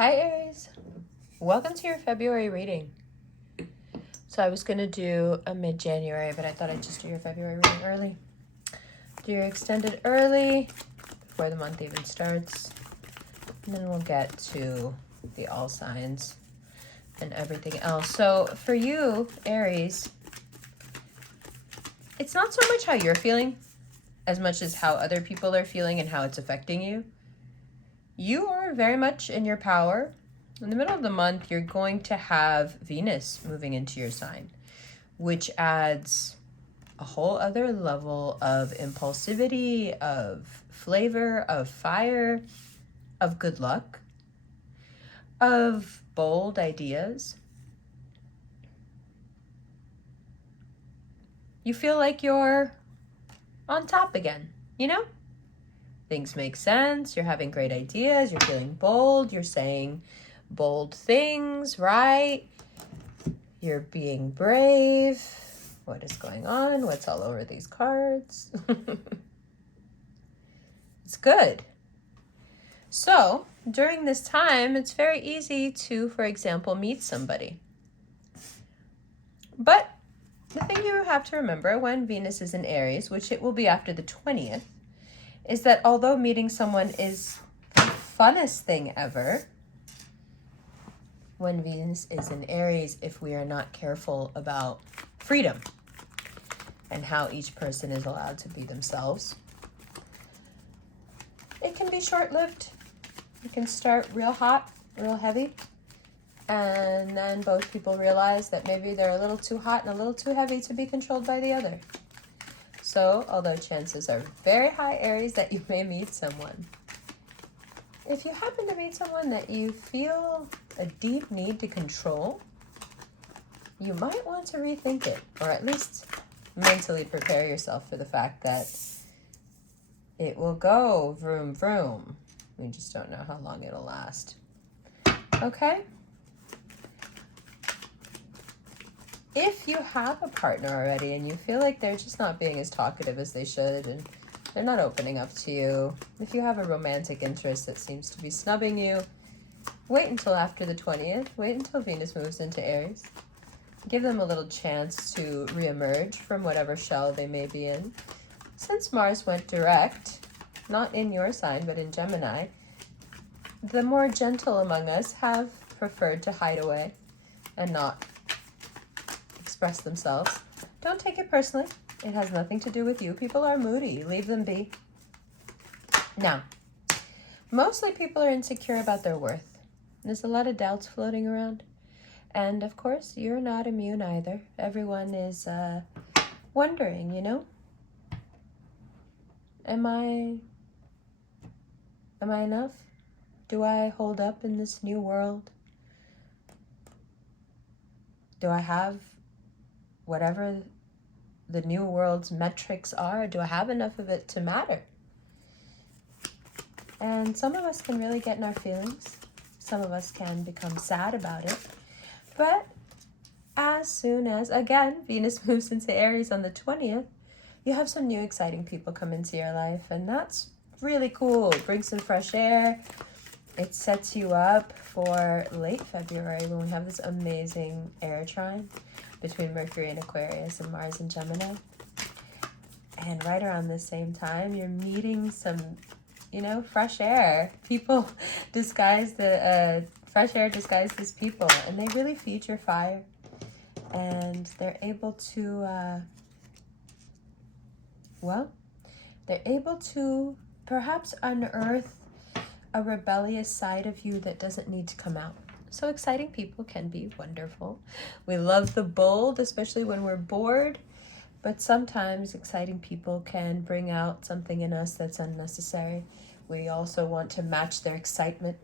Hi Aries, welcome to your February reading. So I was going to do a mid-January, but I thought I'd just do your February reading early. Do your extended early before the month even starts. And then we'll get to the all signs and everything else. So for you, Aries, it's not so much how you're feeling as much as how other people are feeling and how it's affecting you. You are very much in your power. In the middle of the month, you're going to have Venus moving into your sign, which adds a whole other level of impulsivity, of flavor, of fire, of good luck, of bold ideas. You feel like you're on top again, you know? Things make sense, you're having great ideas, you're feeling bold, you're saying bold things, right? You're being brave. What is going on? What's all over these cards? It's good. So during this time, it's very easy to, for example, meet somebody. But the thing you have to remember when Venus is in Aries, which it will be after the 20th, is that although meeting someone is the funnest thing ever, when Venus is in Aries, if we are not careful about freedom and how each person is allowed to be themselves, it can be short-lived. It can start real hot, real heavy, and then both people realize that maybe they're a little too hot and a little too heavy to be controlled by the other. So, although chances are very high, Aries, that you may meet someone, if you happen to meet someone that you feel a deep need to control, you might want to rethink it, or at least mentally prepare yourself for the fact that it will go vroom vroom. We just don't know how long it'll last. Okay? If you have a partner already and you feel like they're just not being as talkative as they should and they're not opening up to you, if you have a romantic interest that seems to be snubbing you, wait until after the 20th. Wait until Venus moves into Aries. Give them a little chance to reemerge from whatever shell they may be in. Since Mars went direct, not in your sign, but in Gemini, the more gentle among us have preferred to hide away and not express themselves. Don't take it personally. It has nothing to do with you. People are moody. Leave them be. Now, mostly people are insecure about their worth. There's a lot of doubts floating around. And of course, you're not immune either. Everyone is wondering, you know? Am I enough? Do I hold up in this new world? Do I have whatever the new world's metrics are? Do I have enough of it to matter? And some of us can really get in our feelings. Some of us can become sad about it. But as soon as, again, Venus moves into Aries on the 20th, you have some new exciting people come into your life. And that's really cool. Bring some fresh air. It sets you up for late February when we have this amazing air trine between Mercury and Aquarius and Mars and Gemini. And right around the same time, you're meeting some, fresh air. People fresh air disguised as people, and they really feed your fire. And they're able to, they're able to perhaps unearth a rebellious side of you that doesn't need to come out. So exciting people can be wonderful. We love the bold, especially when we're bored. But sometimes exciting people can bring out something in us that's unnecessary. We also want to match their excitement,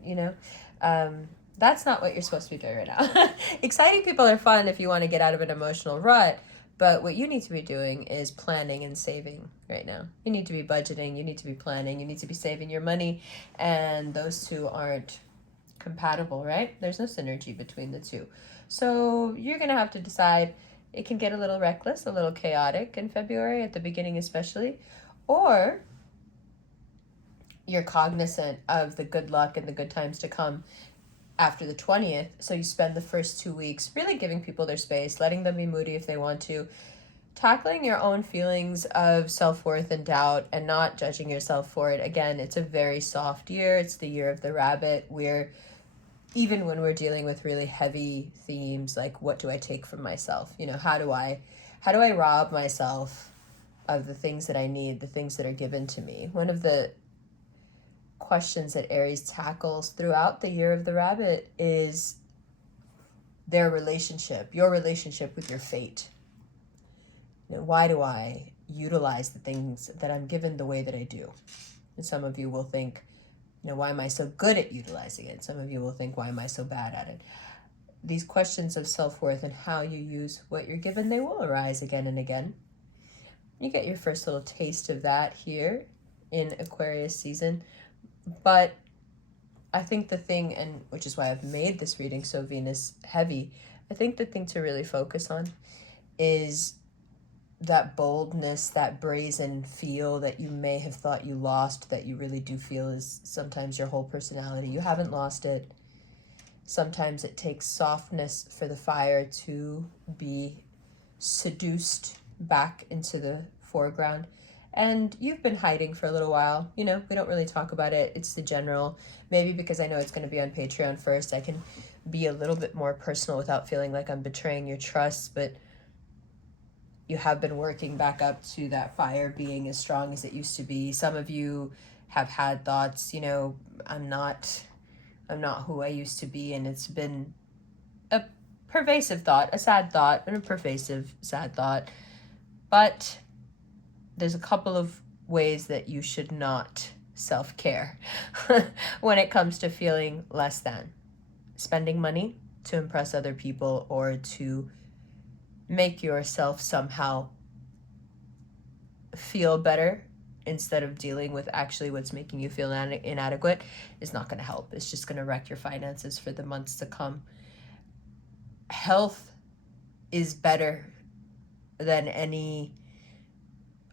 That's not what you're supposed to be doing right now. Exciting people are fun if you want to get out of an emotional rut. But what you need to be doing is planning and saving right now. You need to be budgeting. You need to be planning. You need to be saving your money. And those two aren't compatible, right? There's no synergy between the two. So you're going to have to decide. It can get a little reckless, a little chaotic in February, at the beginning especially. Or you're cognizant of the good luck and the good times to come after the 20th. So you spend the first 2 weeks really giving people their space, letting them be moody if they want to, tackling your own feelings of self-worth and doubt and not judging yourself for it. Again, it's a very soft year. It's the year of the rabbit. Even when we're dealing with really heavy themes, like what do I take from myself? How do I rob myself of the things that I need, the things that are given to me? One of the questions that Aries tackles throughout the year of the rabbit is your relationship with your fate. Why do I utilize the things that I'm given the way that I do? And some of you will think, why am I so good at utilizing it? Some of you will think, why am I so bad at it? These questions of self-worth and how you use what you're given, they will arise again and again. You get your first little taste of that here in Aquarius season. But I think the thing, and which is why I've made this reading so Venus heavy, I think the thing to really focus on is that boldness, that brazen feel that you may have thought you lost, that you really do feel is sometimes your whole personality. You haven't lost it. Sometimes it takes softness for the fire to be seduced back into the foreground. And you've been hiding for a little while. We don't really talk about it. It's the general. Maybe because I know it's going to be on Patreon first, I can be a little bit more personal without feeling like I'm betraying your trust. But you have been working back up to that fire being as strong as it used to be. Some of you have had thoughts, I'm not who I used to be. And it's been a pervasive thought, a sad thought, and a pervasive sad thought. But there's a couple of ways that you should not self-care when it comes to feeling less than. Spending money to impress other people or to make yourself somehow feel better instead of dealing with actually what's making you feel inadequate is not going to help. It's just going to wreck your finances for the months to come. Health is better than any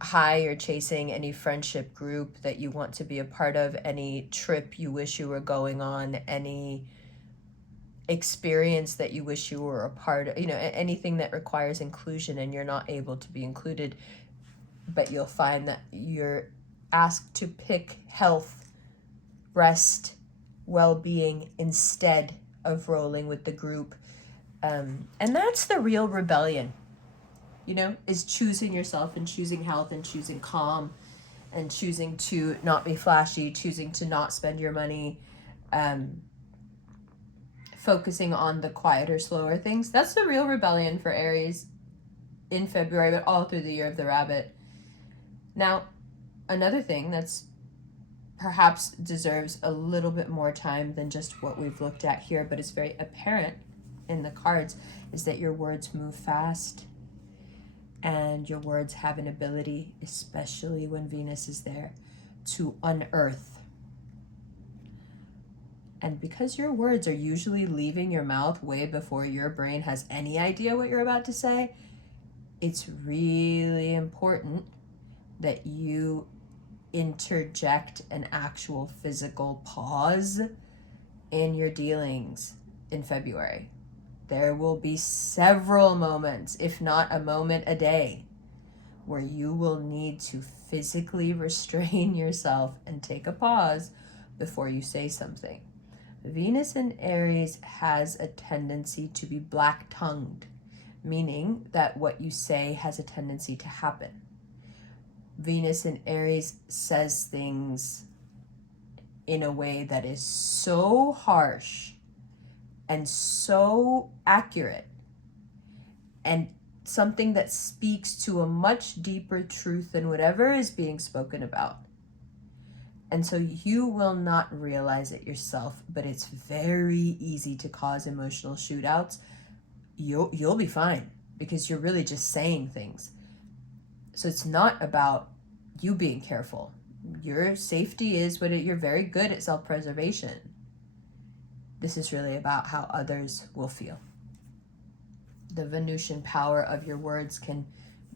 high you're chasing, any friendship group that you want to be a part of, any trip you wish you were going on, any experience that you wish you were a part of, anything that requires inclusion and you're not able to be included, but you'll find that you're asked to pick health, rest, well-being instead of rolling with the group. And that's the real rebellion, is choosing yourself and choosing health and choosing calm and choosing to not be flashy, choosing to not spend your money, focusing on the quieter, slower things. That's the real rebellion for Aries in February, but all through the year of the rabbit. Now, another thing that's perhaps deserves a little bit more time than just what we've looked at here, but it's very apparent in the cards, is that your words move fast and your words have an ability, especially when Venus is there, to unearth. And because your words are usually leaving your mouth way before your brain has any idea what you're about to say, it's really important that you interject an actual physical pause in your dealings in February. There will be several moments, if not a moment a day, where you will need to physically restrain yourself and take a pause before you say something. Venus in Aries has a tendency to be black-tongued, meaning that what you say has a tendency to happen. Venus in Aries says things in a way that is so harsh and so accurate and something that speaks to a much deeper truth than whatever is being spoken about. And so you will not realize it yourself, but it's very easy to cause emotional shootouts. You'll be fine because you're really just saying things. So it's not about you being careful. Your safety is you're very good at self-preservation. This is really about how others will feel. The Venusian power of your words can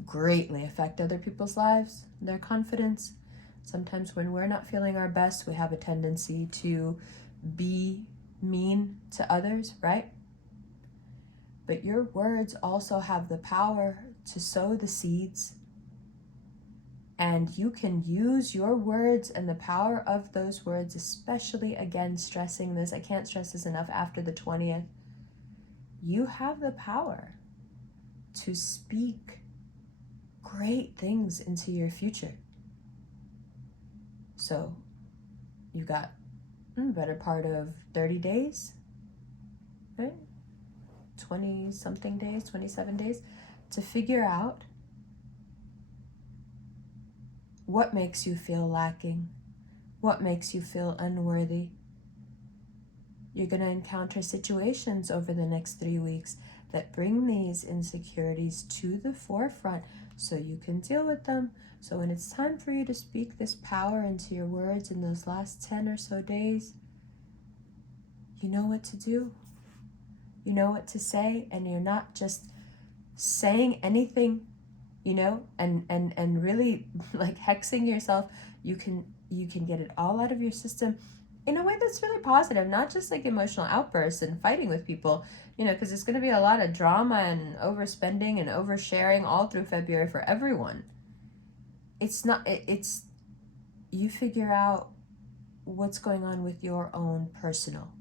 greatly affect other people's lives, their confidence. Sometimes when we're not feeling our best, we have a tendency to be mean to others, right? But your words also have the power to sow the seeds. And you can use your words and the power of those words, especially, again, stressing this. I can't stress this enough after the 20th. You have the power to speak great things into your future. So you've got better part of 30 days, right? 20 something days, 27 days to figure out what makes you feel lacking, what makes you feel unworthy. You're going to encounter situations over the next 3 weeks that bring these insecurities to the forefront so you can deal with them. So when it's time for you to speak this power into your words in those last 10 or so days, you know what to do. You know what to say, and you're not just saying anything, and really like hexing yourself. You can get it all out of your system in a way that's really positive, not just like emotional outbursts and fighting with people, because it's going to be a lot of drama and overspending and oversharing all through February for everyone. It's you figure out what's going on with your own personal.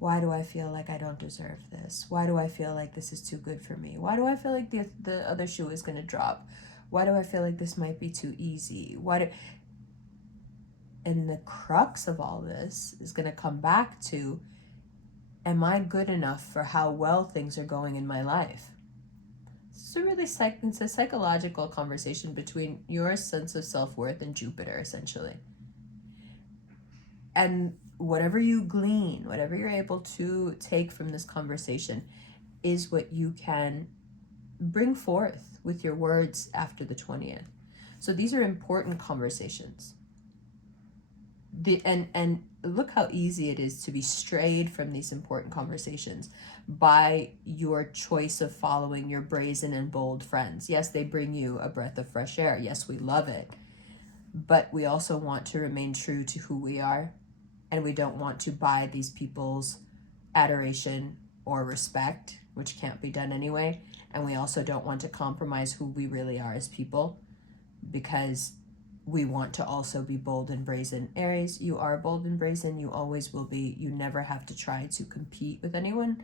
Why do I feel like I don't deserve this? Why do I feel like this is too good for me? Why do I feel like the other shoe is going to drop? Why do I feel like this might be too easy? And the crux of all this is going to come back to, am I good enough for how well things are going in my life? It's a really it's a psychological conversation between your sense of self-worth and Jupiter, essentially. And whatever you glean, whatever you're able to take from this conversation is what you can bring forth with your words after the 20th. So these are important conversations. And look how easy it is to be strayed from these important conversations by your choice of following your brazen and bold friends. Yes, they bring you a breath of fresh air. Yes, we love it. But we also want to remain true to who we are. And we don't want to buy these people's adoration or respect, which can't be done anyway. And we also don't want to compromise who we really are as people, because we want to also be bold and brazen. Aries, you are bold and brazen. You always will be. You never have to try to compete with anyone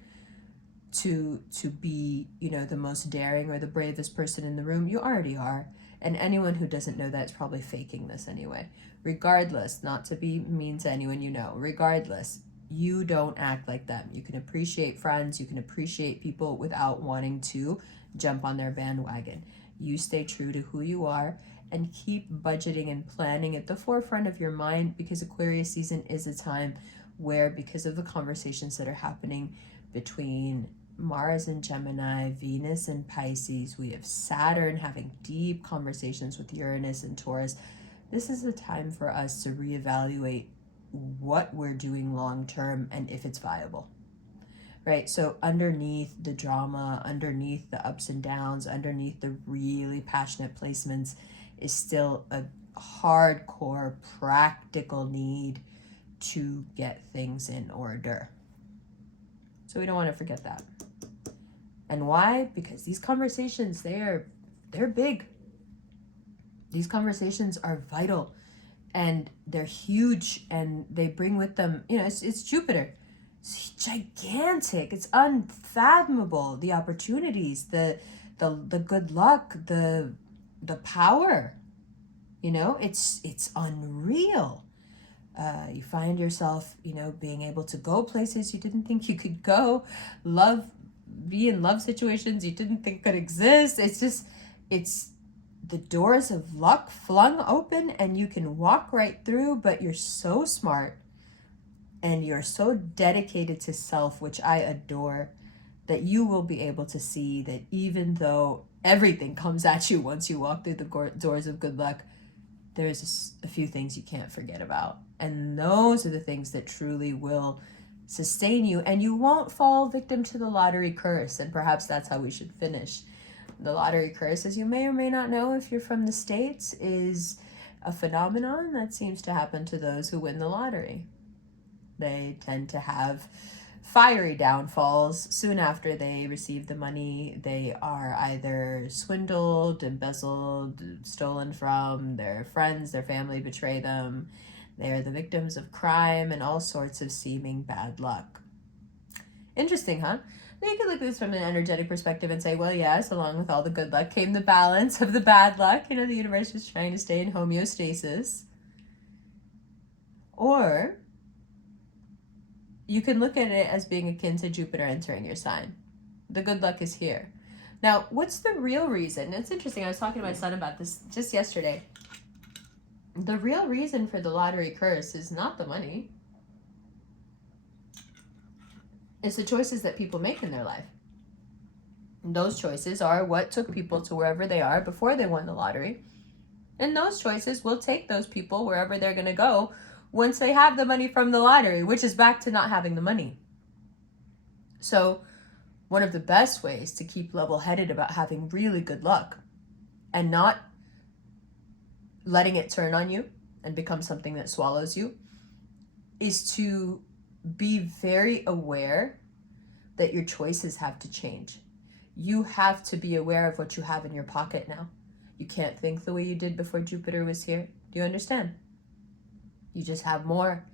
to be, the most daring or the bravest person in the room. You already are. And anyone who doesn't know that is probably faking this anyway. Regardless, not to be mean to anyone regardless, you don't act like them. You can appreciate friends, you can appreciate people without wanting to jump on their bandwagon. You stay true to who you are and keep budgeting and planning at the forefront of your mind, because Aquarius season is a time where, because of the conversations that are happening between Mars and Gemini, Venus and Pisces, we have Saturn having deep conversations with Uranus and Taurus. This is a time for us to reevaluate what we're doing long term and if it's viable, right? So underneath the drama, underneath the ups and downs, underneath the really passionate placements is still a hardcore practical need to get things in order. So we don't want to forget that. And why? Because these conversations, they're big. These conversations are vital, and they're huge, and they bring with them, it's Jupiter. It's gigantic. It's unfathomable. The opportunities, the good luck, the power, it's unreal. You find yourself, being able to go places you didn't think you could go, be in love situations you didn't think could exist. It's the doors of luck flung open, and you can walk right through, but you're so smart and you're so dedicated to self, which I adore, that you will be able to see that even though everything comes at you once you walk through the doors of good luck, there's a few things you can't forget about. And those are the things that truly will sustain you, and you won't fall victim to the lottery curse. And perhaps that's how we should finish. The lottery curse, as you may or may not know if you're from the States, is a phenomenon that seems to happen to those who win the lottery. They tend to have fiery downfalls soon after they receive the money. They are either swindled, embezzled, stolen from, their friends, their family betray them. They are the victims of crime and all sorts of seeming bad luck. Interesting, huh? Now you can look at this from an energetic perspective and say, well, yes, along with all the good luck came the balance of the bad luck. You know, the universe is trying to stay in homeostasis. Or you can look at it as being akin to Jupiter entering your sign. The good luck is here. Now, what's the real reason? It's interesting. I was talking to my son about this just yesterday. The real reason for the lottery curse is not the money. It's the choices that people make in their life. And those choices are what took people to wherever they are before they won the lottery. And those choices will take those people wherever they're going to go once they have the money from the lottery, which is back to not having the money. So one of the best ways to keep level-headed about having really good luck and not letting it turn on you and become something that swallows you is to be very aware that your choices have to change. You have to be aware of what you have in your pocket now. You can't think the way you did before Jupiter was here. Do you understand? You just have more.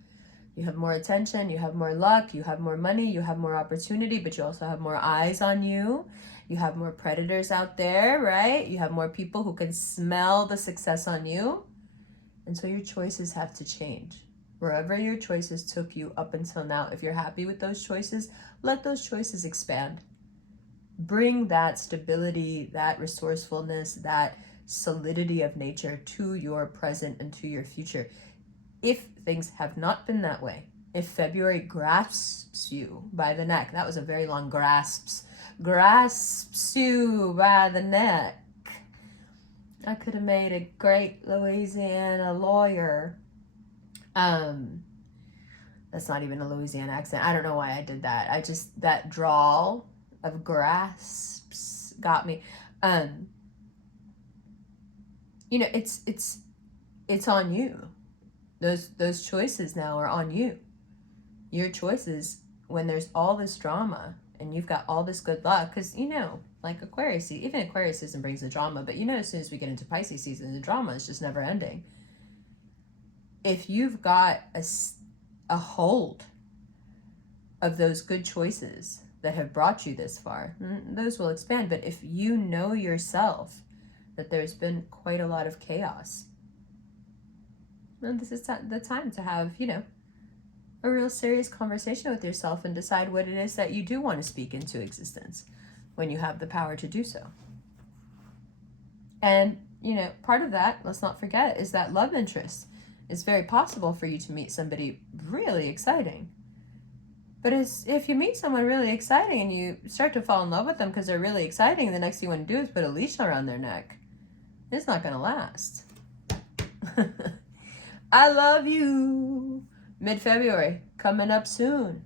You have more attention, you have more luck, you have more money, you have more opportunity, but you also have more eyes on you. You have more predators out there, right? You have more people who can smell the success on you. And so your choices have to change. Wherever your choices took you up until now, if you're happy with those choices, let those choices expand. Bring that stability, that resourcefulness, that solidity of nature to your present and to your future. If things have not been that way, if February grasps you by the neck, that was a very long grasps you by the neck. I could have made a great Louisiana lawyer. That's not even a Louisiana accent. I don't know why I did that. That drawl of grasps got me. You know, it's on you. Those choices now are on you. Your choices, when there's all this drama and you've got all this good luck, because, you know, like Aquarius, even Aquarius season brings the drama, but you know, as soon as we get into Pisces season, the drama is just never ending. If you've got a hold of those good choices that have brought you this far, those will expand. But if you know yourself that there's been quite a lot of chaos, and this is the time to have, you know, a real serious conversation with yourself and decide what it is that you do want to speak into existence when you have the power to do so. And, you know, part of that, let's not forget, is that love interest. It's very possible for you to meet somebody really exciting. But if you meet someone really exciting and you start to fall in love with them because they're really exciting, the next thing you want to do is put a leash around their neck. It's not going to last. I love you. Mid-February, coming up soon.